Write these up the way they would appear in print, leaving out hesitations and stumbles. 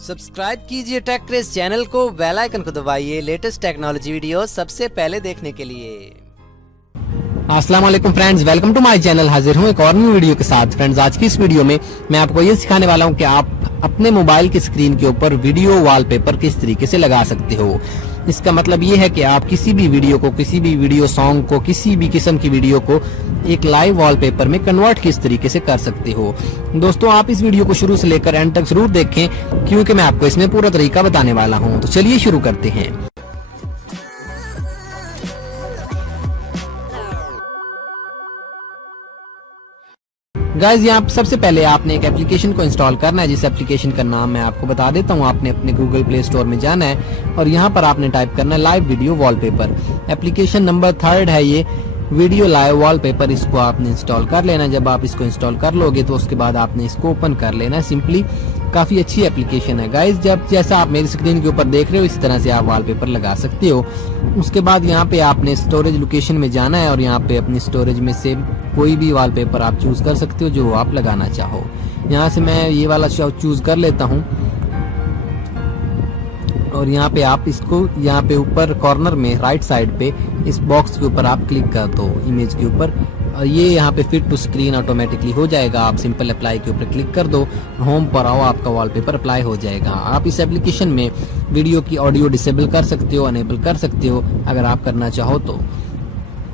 Subscribe कीजिए take craze channel को, bell icon को दबाइए लेटेस्ट टेक्नोलॉजी वीडियो सबसे पहले देखने के लिए। अस्सलाम वालेकुम friends, welcome to my channel. हाजिर हूँ एक और न्यू वीडियो के साथ। फ्रेंड्स, आज की इस वीडियो में मैं आपको ये सिखाने वाला हूँ कि आप अपने मोबाइल की स्क्रीन के ऊपर वीडियो वॉलपेपर किस तरीके से लगा सकते हो। इसका मतलब ये है कि आप किसी भी वीडियो को, किसी भी वीडियो सॉन्ग को, किसी भी किस्म की वीडियो को एक लाइव वॉलपेपर में कन्वर्ट किस तरीके से कर सकते हो। दोस्तों, आप इस वीडियो को शुरू से लेकर एंड तक जरूर देखें, क्योंकि मैं आपको इसमें पूरा तरीका बताने वाला हूँ। तो चलिए शुरू करते हैं। गाइज, यहाँ सबसे पहले आपने एक एप्लीकेशन को इंस्टॉल करना है, जिस एप्लीकेशन का नाम मैं आपको बता देता हूँ। आपने अपने गूगल प्ले स्टोर में जाना है और यहाँ पर आपने टाइप करना है live video wallpaper. Application number 3 है ये, वीडियो लाइव वॉलपेपर। इसको आपने इंस्टॉल कर लेना। जब आप इसको इंस्टॉल कर लोगे तो उसके बाद आपने इसको ओपन कर लेना। सिंपली काफी अच्छी एप्लीकेशन है गाइज। जब जैसा आप मेरी स्क्रीन के ऊपर देख रहे हो, इसी तरह से आप वॉलपेपर लगा सकते हो। उसके बाद यहाँ पे आपने स्टोरेज लोकेशन में जाना है और यहाँ पे अपनी स्टोरेज में से कोई भी वॉलपेपर आप चूज कर सकते हो जो आप लगाना चाहो। यहाँ से मैं ये वाला चूज कर लेता हूँ और यहाँ पे आप इसको यहाँ पे ऊपर कॉर्नर में राइट साइड पे इस बॉक्स के ऊपर आप क्लिक कर दो, इमेज के ऊपर। और ये यहाँ पे फिट टू स्क्रीन ऑटोमेटिकली हो जाएगा। आप सिंपल अप्लाई के ऊपर क्लिक कर दो, होम पर आओ, आपका वॉलपेपर अप्लाई हो जाएगा। आप इस एप्लीकेशन में वीडियो की ऑडियो डिसेबल कर सकते हो, अनेबल कर सकते हो अगर आप करना चाहो तो।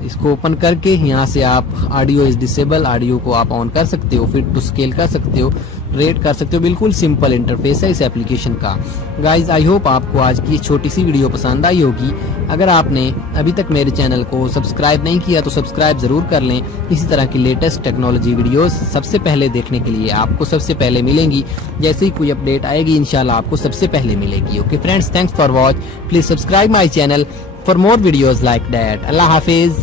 इसको ओपन करके यहाँ से आप ऑडियो इज डिसेबल, ऑडियो को आप ऑन कर सकते हो, फिट टू स्केल कर सकते हो, रेट कर सकते हो। बिल्कुल सिंपल इंटरफेस है इस एप्लीकेशन का। गाइज, आई होप आपको आज की छोटी सी वीडियो पसंद आई होगी। अगर आपने अभी तक मेरे चैनल को सब्सक्राइब नहीं किया तो सब्सक्राइब जरूर कर लें। इसी तरह की लेटेस्ट टेक्नोलॉजी वीडियोस सबसे पहले देखने के लिए आपको सबसे पहले मिलेंगी। जैसे ही कोई अपडेट आएगी इंशाल्लाह आपको सबसे पहले मिलेगी। Okay friends, thanks for watch. Please subscribe my channel for more videos like that. Allah Hafiz.